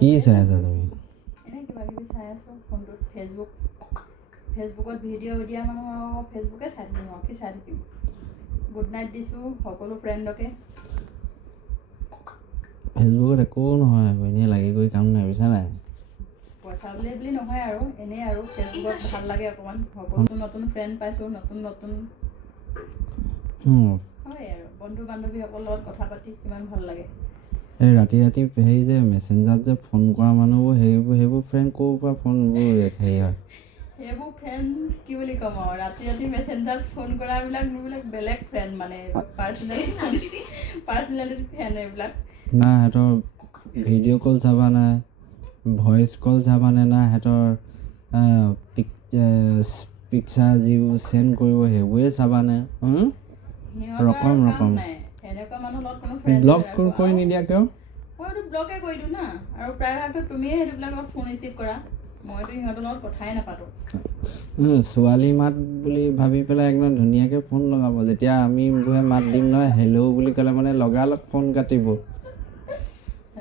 কি চাই আছা তুমি? এনেই কিবা কিবি চাই আছোঁ ফোনটোত ফেচবুকত ভিডিঅ' দিয়া মানুহ আৰু ফেচবুকে চাই থাকিম আৰু কি চাই থাকিম। গুড নাইট দিছোঁ সকলো ফ্ৰেণ্ডকে। ফেচবুকত একো নহয়, এনেই লাগি কৰি কাম নাই, বুজিছা নাই? পইচা বুলি নহয় আৰু এনেই আৰু ফেচবুকত ভাল লাগে অকণমান। সকলো নতুন ফ্ৰেণ্ড পাইছোঁ, নতুন হয় আৰু বন্ধু বান্ধৱীসকলৰ লগত কথা পাতি কিমান ভাল লাগে। এই ৰাতি হেৰি যে মেছেঞ্জাৰত যে ফোন কৰা মানুহবোৰ সেইবোৰ ফ্ৰেণ্ড ক'ৰ পৰা ফোনবোৰ হেৰি হয়? সেইবোৰ ফ্ৰেণ্ড কি বুলি ক'ম আৰু ৰাতি মেছেঞ্জাৰত ফোন কৰাবিলাক মোৰবিলাক বেলেগ ফ্ৰেণ্ড মানে পাৰ্চনেলিটি ফ্ৰেণ্ড এইবিলাক। না সিহঁতৰ ভিডিঅ' কল চাবা নাই, ভইচ কল চাবানে না সিহঁতৰ পিকচাৰ যিবোৰ চেণ্ড কৰিব সেইবোৰে চাবানে? ৰকম এনেকুৱা মানুহৰ লগত কোনো ফ্ৰেণ্ড ব্লক কৰি নিদিয়া কিয়? মইতো ব্লকে কৰি দিওঁ না। আৰু প্ৰায়ভাগতো তুমিয়ে সেইবিলাকত ফোন ৰিচিভ কৰা, মইতো সিহঁতৰ লগত কথাই নাপাতোঁ। ছোৱালী মাত বুলি ভাবি পেলাই একদম ধুনীয়াকৈ ফোন লগাব। যেতিয়া আমি বোৰে মাত দিম নহয় হেল্ল' বুলি ক'লে মানে লগালগ ফোন কাটিব।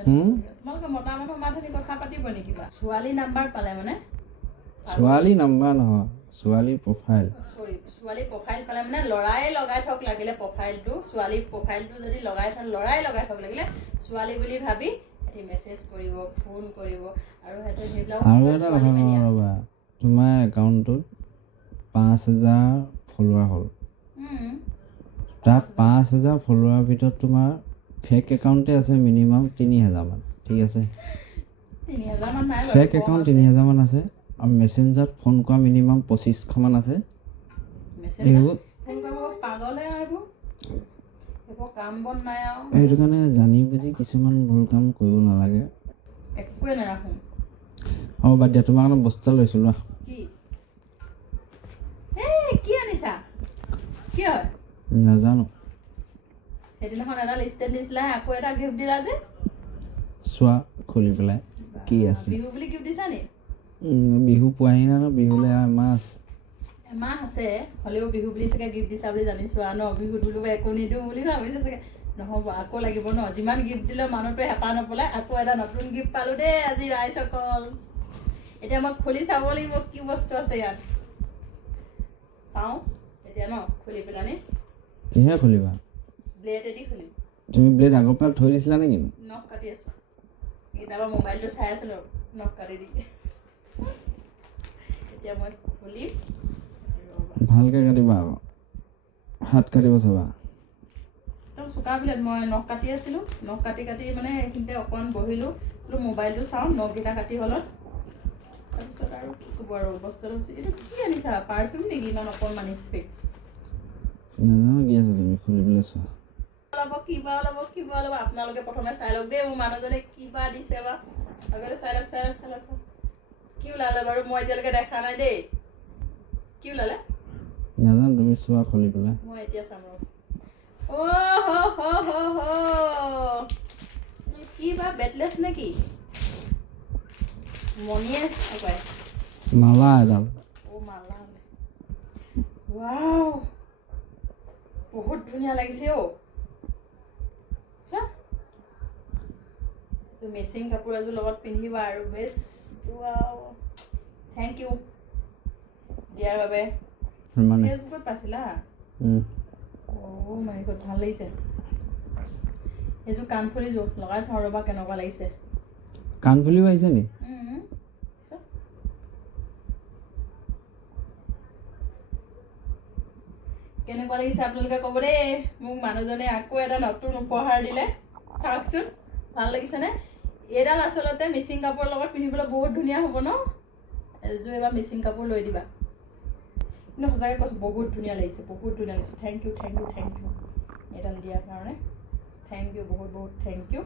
তোমালোকে মতা মানুহৰ মাত শুনি কথা পাতিব নেকি বা? ছোৱালী নাম্বাৰ পালে মানে ছোৱালী নাম্বাৰ নহয়, ছোৱালী প্ৰফাইল। ছোৱালী প্ৰফাইল পালে মানে ল'ৰাই লগাই থওক লাগিলে প্ৰফাইলটো। ছোৱালী প্ৰফাইলটো যদি ল'ৰাই লগাই থওক লাগিলে ছোৱালী বুলি ভাবি সিহঁতি মেছেজ কৰিব, ফোন কৰিব আৰু সিহঁতে সেইবিলাক আৰু এটা কথা নহয় ৰ'বা, তোমাৰ একাউণ্টটোত 5,000 ফলোৱাৰ হ'ল। তাত 5,000 ফলোৱাৰ ভিতৰত তোমাৰ ফেক একাউণ্টে আছে মিনিমাম 3,000 মান, ঠিক আছে? 3,000 মান নাই, ফেক একাউণ্ট 3,000 মান আছে আৰু মেছেঞ্জাৰত ফোন কৰা মিনিমাম 25শ মান আছে। এইবোৰ পাগলহে এইবোৰ কাম বন নাই আৰু। সেইটো কাৰণে জানি বুজি কিছুমান ভুল কাম কৰিব নালাগে। একোৱে নাৰাখোঁ। হ'ব বাদ দিয়া, তোমাৰ কাৰণে বস্তু এটা লৈছোঁ লোৱা। কি আনিছা? কি হয় নাজানো। সেইদিনাখন এটা ষ্টেণ্ড দিছিলা, আকৌ এটা গিফ্ট দিলা যে? চোৱা খুলি পেলাই কি আছে। বিহু বুলি গিফ্ট দিছা নি? বিহু পোৱাহি নাই ন, বিহুলৈ এমাহ আছে, হ'লেও বিহু বুলি চাগে গিফ্ট দিছা বুলি জানিছোঁ আৰু ন। বিহুত বোলো একো নিদিওঁ বুলি ভাবিছে চাগে। নহ'ব, আকৌ লাগিব ন। যিমান গিফ্ট দিলেও মানুহটোৱে হেঁপাহ নপলাই। আকৌ এটা নতুন গিফ্ট পালোঁ দেই আজি ৰাইজসকল। এতিয়া মই খুলি চাব লাগিব কি বস্তু আছে ইয়াত। চাওঁ এতিয়া ন, খুলি পেলানি। কিহে খুলিবা? ব্লেডেদি খুলিম। তুমি ব্লেড আগৰ পৰা থৈ দিছিলা নেকি? নখ কাটি আছোঁ। কেতিয়াবা মোবাইলটো চাই আছিলোঁ নখ কাটি দি। এতিয়া মই খুলিম। ভালকৈ কাটিবা আকৌ, হাত কাটিব চাবা। একদম চোকা ব্লেড। মই নখ কাটি আছিলোঁ, নখ কাটি মানে এইখিনিতে অকণমান বহিলোঁ, বোলো মোবাইলটো চাওঁ নখকেইটা কাটি হ'লত। তাৰপিছত আৰু কি ক'ব আৰু বস্তুটো এইটো কি আনিছা? পাৰফিউম নেকি ইমান অকণমানি ফেক? নাজানো কি আছে, তুমি খুলি পেলাই চোৱা। কিবা ওলাব আপোনালোকে প্ৰথমে চাই লওক দেই মোৰ মানুহজনে কিবা দিছে বা। আগতে চাই লওক। কি ওলালে বাৰু? মই এতিয়ালৈকে দেখা নাই দেই। কি ওলালে নাজানো, তুমি চোৱা খুলি পেলাই। মই এতিয়া চাম ৰ'ব। কি বা বেটলেছ নে কি? মণিয়ে পায় মালা এডাল। মালা। ৱাও, বহুত ধুনীয়া লাগিছে অ'। মেচিং কাপোৰ এযোৰ লগত পিন্ধিবা আৰু বেষ্ট। ৱাও, থেংক ইউ দিয়াৰ বাবে। ফেচবুকত পাইছিলা? মাই গড, ভাল লাগিছে। এইযোৰ কাণফুলিযোৰ লগাই চাওঁ ৰ'বা কেনেকুৱা লাগিছে। কাণফুলিও আহিছে নি? কেনেকুৱা লাগিছে আপোনালোকে ক'ব দেই। মোক মানুহজনে আকৌ এটা নতুন উপহাৰ দিলে, চাওকচোন ভাল লাগিছেনে? এইডাল আচলতে মিচিং কাপোৰৰ লগত পিন্ধিবলৈ বহুত ধুনীয়া হ'ব ন। এযোৰ এবাৰ মিচিং কাপোৰ লৈ দিবা। কিন্তু সঁচাকৈ কৈছোঁ বহুত ধুনীয়া লাগিছে। থেংক ইউ এইডাল দিয়াৰ কাৰণে। থেংক ইউ, বহুত থেংক ইউ।